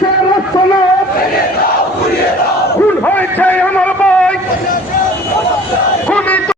সনদ খুন হয়েছে